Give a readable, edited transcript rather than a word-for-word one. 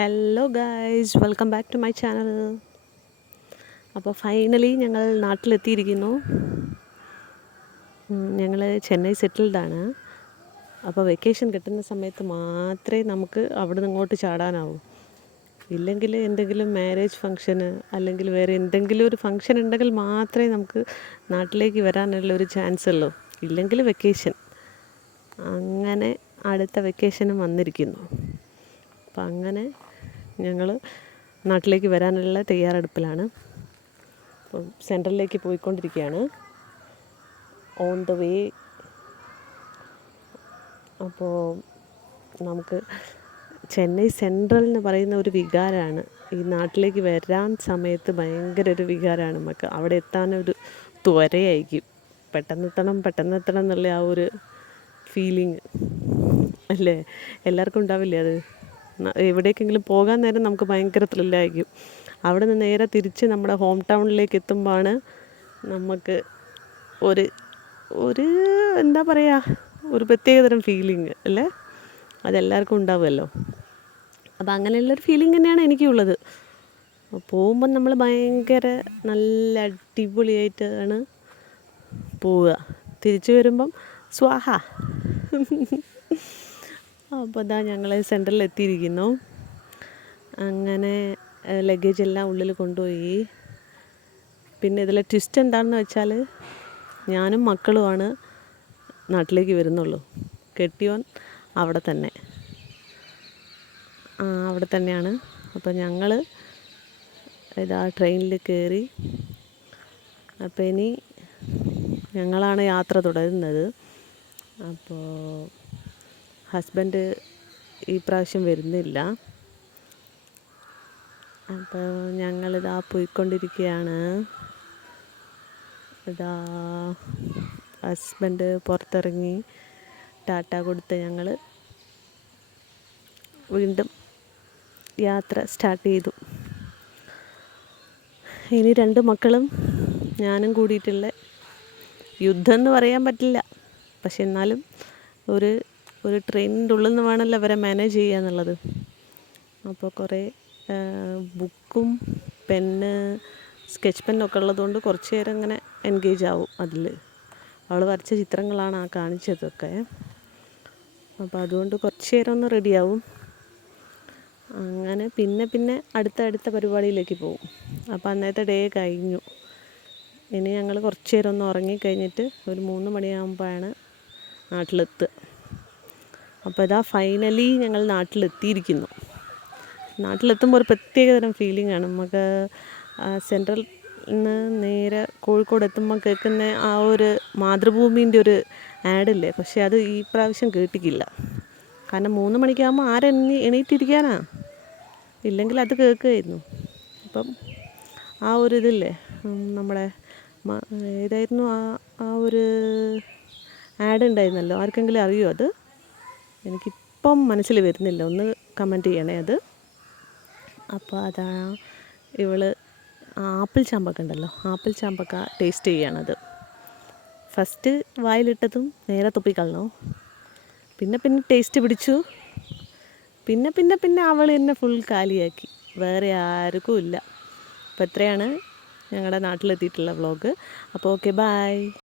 Hello guys, welcome back to my channel. അപ്പോൾ finally ഞങ്ങൾ നാട്ടിലെത്തിയിരിക്കുന്നു. ഞങ്ങൾ ചെന്നൈ സെറ്റിൽഡാണ്. അപ്പോൾ വെക്കേഷൻ കിട്ടുന്ന സമയത്ത് മാത്രമേ നമുക്ക് അവിടെ നിന്ന് ഇങ്ങോട്ട് ചാടാനാവൂ. ഇല്ലെങ്കിൽ എന്തെങ്കിലും മാരേജ് ഫങ്ഷന് അല്ലെങ്കിൽ വേറെ എന്തെങ്കിലും ഒരു ഫങ്ഷൻ ഉണ്ടെങ്കിൽ മാത്രമേ നമുക്ക് നാട്ടിലേക്ക് വരാനുള്ളൊരു ചാൻസ് ഉള്ളൂ. ഇല്ലെങ്കിൽ വെക്കേഷൻ. അങ്ങനെ അടുത്ത വെക്കേഷനും വന്നിരിക്കുന്നു. അപ്പം അങ്ങനെ ഞങ്ങൾ നാട്ടിലേക്ക് വരാനുള്ള തയ്യാറെടുപ്പിലാണ്. അപ്പം സെൻട്രലിലേക്ക് പോയിക്കൊണ്ടിരിക്കുകയാണ്, ഓൺ ദ വേ. അപ്പോൾ നമുക്ക് ചെന്നൈ സെൻട്രൽ എന്ന് പറയുന്ന ഒരു വികാരമാണ് ഈ നാട്ടിലേക്ക് വരാൻ സമയത്ത്. ഭയങ്കര ഒരു വികാരമാണ് നമുക്ക്. അവിടെ എത്താനൊരു ത്വരയായിരിക്കും. പെട്ടെന്നെത്തണം എന്നുള്ള ആ ഒരു ഫീലിങ് അല്ലേ, എല്ലാവർക്കും ഉണ്ടാവില്ലേ അത്? എവിടേക്കെങ്കിലും പോകാൻ നേരം നമുക്ക് ഭയങ്കര ത്രില്ലായിരിക്കും. അവിടെ നിന്ന് നേരെ തിരിച്ച് നമ്മുടെ ഹോം ടൗണിലേക്ക് എത്തുമ്പോഴാണ് നമുക്ക് ഒരു ഒരു എന്താ പറയുക, ഒരു പ്രത്യേകതരം ഫീലിങ് അല്ലേ, അതെല്ലാവർക്കും ഉണ്ടാവുമല്ലോ. അപ്പോൾ അങ്ങനെയുള്ളൊരു ഫീലിംഗ് തന്നെയാണ് എനിക്കുള്ളത്. പോകുമ്പം നമ്മൾ ഭയങ്കര നല്ല അടിപൊളിയായിട്ടാണ് പോവുക. തിരിച്ചു വരുമ്പം സ്വാഹ. അപ്പോൾ അതാ ഞങ്ങൾ സെൻറ്ററിൽ എത്തിയിരിക്കുന്നു. അങ്ങനെ ലഗേജ് എല്ലാം ഉള്ളിൽ കൊണ്ടുപോയി. പിന്നെ ഇതിലെ ട്വിസ്റ്റ് എന്താണെന്ന് വെച്ചാൽ, ഞാനും മക്കളുമാണ് നാട്ടിലേക്ക് വരുന്നുള്ളൂ. കെട്ടിയോൻ അവിടെ തന്നെയാണ്. അപ്പോൾ ഞങ്ങൾ ഇതാ ട്രെയിനിൽ കയറി. അപ്പോൾ ഇനി ഞങ്ങളാണ് യാത്ര തുടരുന്നത്. അപ്പോൾ ഹസ്ബൻഡ് ഈ പ്രാവശ്യം വരുന്നില്ല. അപ്പോൾ ഞങ്ങളിതാ പോയിക്കൊണ്ടിരിക്കുകയാണ്. ഇതാ ഹസ്ബൻഡ് പുറത്തിറങ്ങി ടാറ്റ കൊടുത്ത് ഞങ്ങൾ വീണ്ടും യാത്ര സ്റ്റാർട്ട് ചെയ്തു. ഇനി 2 മക്കളും ഞാനും കൂടിയിട്ടുള്ള യുദ്ധം എന്ന് പറയാൻ പറ്റില്ല, പക്ഷെ എന്നാലും ഒരു ട്രെയിനിൻ്റെ ഉള്ളിൽ നിന്ന് വേണമല്ലോ അവരെ മാനേജ് ചെയ്യുക എന്നുള്ളത്. അപ്പോൾ കുറേ ബുക്കും പെന്ന് സ്കെച്ച് പെന്നൊക്കെ ഉള്ളതുകൊണ്ട് കുറച്ച് നേരം ഇങ്ങനെ എൻഗേജ് ആവും അതിൽ. അവൾ വരച്ച ചിത്രങ്ങളാണ് ആ കാണിച്ചതൊക്കെ. അപ്പോൾ അതുകൊണ്ട് കുറച്ച് നേരം ഒന്ന് റെഡിയാവും. അങ്ങനെ പിന്നെ അടുത്ത പരിപാടിയിലേക്ക് പോകും. അപ്പോൾ അന്നത്തെ ഡേ കഴിഞ്ഞു. ഇനി ഞങ്ങൾ കുറച്ച് നേരം ഒന്ന് ഉറങ്ങിക്കഴിഞ്ഞിട്ട് ഒരു 3 മണിയാകുമ്പോഴാണ് നാട്ടിലെത്തുക. അപ്പോൾ ഇതാ ഫൈനലി ഞങ്ങൾ നാട്ടിലെത്തിയിരിക്കുന്നു. നാട്ടിലെത്തുമ്പോൾ ഒരു പ്രത്യേകതരം ഫീലിംഗാണ് നമുക്ക്. സെൻട്രൽ നിന്ന് നേരെ കോഴിക്കോട് എത്തുമ്പോൾ കേൾക്കുന്ന ആ ഒരു മാതൃഭൂമിൻ്റെ ഒരു ആഡില്ലേ, പക്ഷേ അത് ഈ പ്രാവശ്യം കേട്ടിട്ടില്ല. കാരണം 3 മണിക്കാകുമ്പോൾ എണീറ്റിരിക്കാനാ, ഇല്ലെങ്കിൽ അത് കേൾക്കുമായിരുന്നു. അപ്പം ആ ഒരു ഇതില്ലേ, നമ്മുടെ ഏതായിരുന്നു ആ ഒരു ആഡ് ഉണ്ടായിരുന്നല്ലോ, ആർക്കെങ്കിലും അറിയുമോ അത്? എനിക്കിപ്പം മനസ്സിൽ വരുന്നില്ല, ഒന്ന് കമൻറ്റ് ചെയ്യണേ അത്. അപ്പോൾ അതാ ഇവൾ ആപ്പിൾ ചാമ്പക്ക ഉണ്ടല്ലോ, ആപ്പിൾ ചാമ്പക്ക ടേസ്റ്റ് ചെയ്യണത്. ഫസ്റ്റ് വായിലിട്ടതും നേരെ തുപ്പിക്കളഞ്ഞു. പിന്നെ ടേസ്റ്റ് പിടിച്ചു. പിന്നെ അവൾ എന്നെ ഫുൾ കാലിയാക്കി. വേറെ ആർക്കും ഇല്ല. അപ്പോൾ എത്രയാണ് ഞങ്ങളുടെ നാട്ടിലെത്തിയിട്ടുള്ള വ്ളോഗ്. അപ്പോൾ ഓക്കെ, ബൈ.